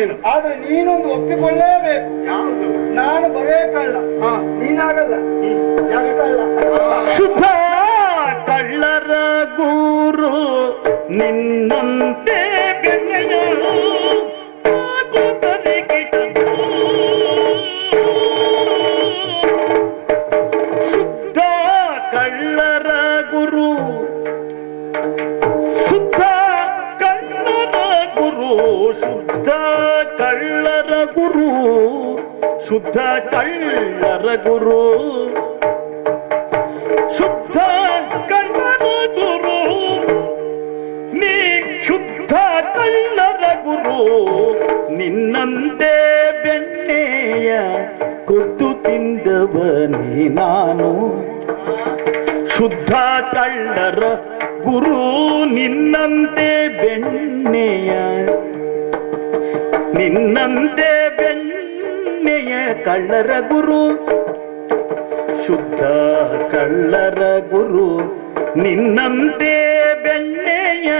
ಆದ್ರೆ ನೀನೊಂದು ಒಪ್ಪಿಕೊಳ್ಳೇಬೇಕು. ಯಾವುದು? ನಾನು ಬರೇ ಕಳ್ಳ, ನೀನಾಗಲ್ಲ. ಯಾಕೆ ಕಳ್ಳ? ಶುದ್ಧ ಕಳ್ಳರ ಗುರು ನಿನ್ನಂತೆ ಬೆಣ್ಣೆಯಳು ಶುದ್ಧ ಕಳ್ಳರ ಗುರು, ಶುದ್ಧ ಕಳ್ಳರ ಗುರು, ಶುದ್ಧ ಕಳ್ಳರ ಗುರು, ಶುದ್ಧ ಕಳ್ಳರ ಗುರು, ಶುದ್ಧ ಕಳ್ಳರ ಗುರು, ನೀ ಶುದ್ಧ ಕಳ್ಳರ ಗುರು, ನಿನ್ನಂತೆ ಬೆಣ್ಣೆಯ ಕೊದ್ದು ತಿಂದವನೇ ನಾನು. ಶುದ್ಧ ಕಳ್ಳರ ಗುರು, ನಿನ್ನಂತೆ ಬೆಣ್ಣೆಯ, ನಿನ್ನಂತೆ ಬೆಣ್ಣೆಯ ಕಳ್ಳರ ಗುರು, ಶುದ್ಧ ಕಳ್ಳರ ಗುರು, ನಿನ್ನಂತೆ ಬೆಣ್ಣೆಯ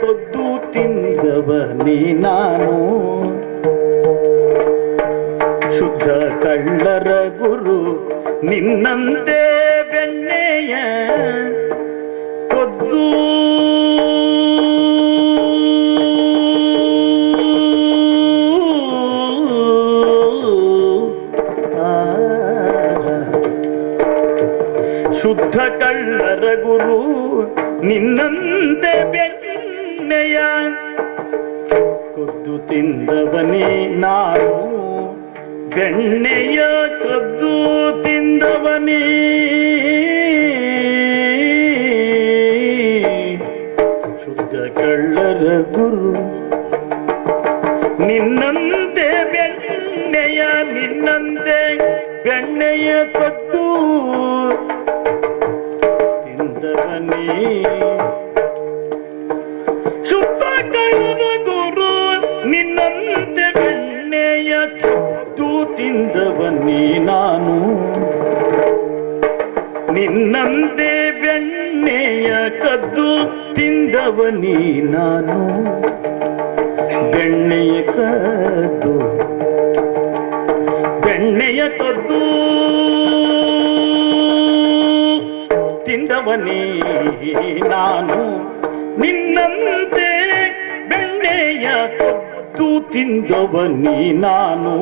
ಕೊದ್ದು ತಿಂದವನೇ ನಾನು. ಶುದ್ಧ ಕಳ್ಳರ ಗುರು, ನಿನ್ನಂತೆ ಬೆಣ್ಣೆಯ ಕೊದ್ದು ಶುದ್ಧ ಕಳ್ಳರ ಗುರು, ನಿನ್ನಂತೆ ಬೆಣ್ಣೆಯ ಕೊದ್ದು ತಿಂದವನೇ ನಾನು. ಬೆಣ್ಣೆಯ ಕೊದ್ದು ತಿಂದವನೇ ಶುದ್ಧ ಕಳ್ಳರ ಗುರು, ನಿನ್ನಂತೆ ಬೆಣ್ಣೆಯ, ನಿನ್ನಂತೆ ಬೆಣ್ಣೆಯ ಕೊದ್ದು ತಿಂದವನೇ ಶುದ್ಧ ಕಳ್ಳರ ಗುರು, ನಿನ್ನಂತೆ ಬೆಣ್ಣೆಯ ಕೊದ್ದು ತಿಂದವನೇ ನಾನು. ನಿನ್ನಂತೆ ಬೆಣ್ಣೆಯ ಕದ್ದು ತಿಂದವನೇ ನಾನು. ಬೆಣ್ಣೆಯ ಕದ್ದು, ಬೆಣ್ಣೆಯ ಕದ್ದು ತಿಂದವನೇ ನಾನು. ನಿನ್ನಂತೆ ಬೆಣ್ಣೆಯ ಕೊದ್ದು ತಿಂದವನೇ ನಾನು.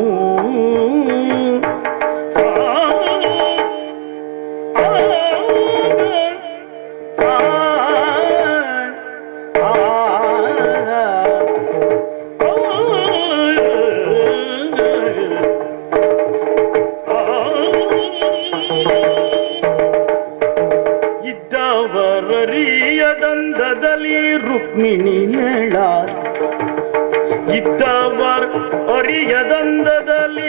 ಇದ್ದವರರಿಯದಂದದಲ್ಲಿ ರುಕ್ಮಿಣಿಯಳ, ಇದ್ದವರ ಅರಿಯದಂದದಲ್ಲಿ,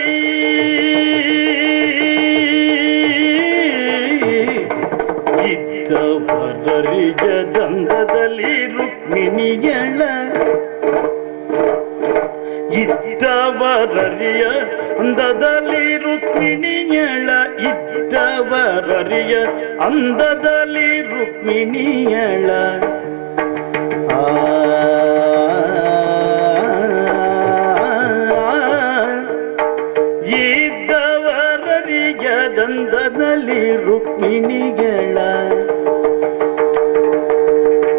ಇದ್ದವರರಿಯದಂದದಲ್ಲಿ ರುಕ್ಮಿಣಿಯಳ, ಇದ್ದವರರಿಯ ಅಂದದಲ್ಲಿ ರುಕ್ಮಿಣಿಯಳ, ಇದ್ದವರರಿಯ ಅಂದದಲ್ಲಿ ರುಕ್ಮಿಣಿಯಳ. ಇದ್ದವರರಿಯದಂದದಲ್ಲಿ ರುಕ್ಮಿಣಿಗಳ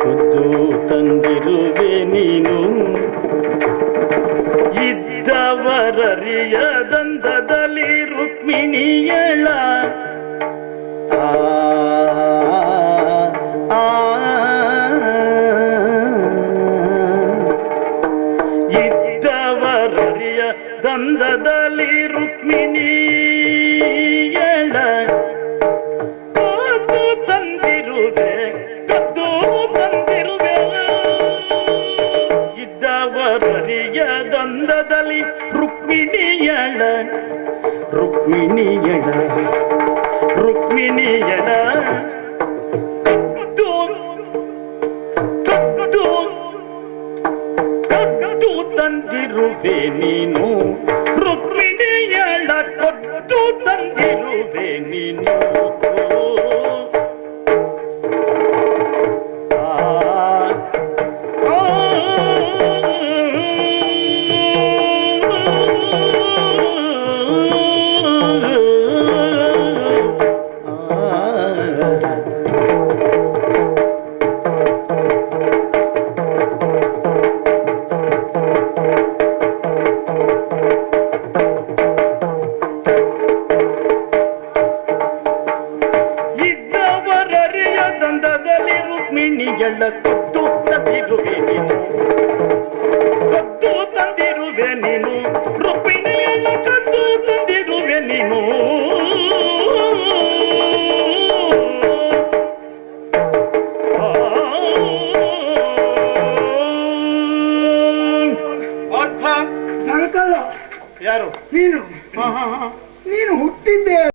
ಖುದ್ದು ತಂದಿರುವೆ ನೀನು. ಇದ್ದವರರಿಯದಂದದಲ್ಲಿ ರುಕ್ಮಿಣಿಯಳ, ಇದ್ದವರರಿಯ ದಂದದಲ್ಲಿ ರುಕ್ಮಿಣಿಯಳ ಕದ್ದು ತಂದಿರುವೆ, ಕದ್ದು ತಂದಿರುವೆ. ಇದ್ದವರರಿಯ ದಂದದಲ್ಲಿ ರುಕ್ಮಿಣಿಯಳ, ರುಕ್ಮಿಣಿಯಳ, ರುಕ್ಮಿಣಿಯಳ ಕದ್ದು ಕದ್ದು ಕದ್ದು ತಂದಿರುವೆ ನೀನು. ರುಕ್ಮಿಣಿಯಳ ಕದ್ದು ತಂದಿರುವೆ ನೀನು. ರುಕ್ಮಿಣಿಯಳ ಕೊದ್ದು ತಂದಿರುವೆ ನೀನು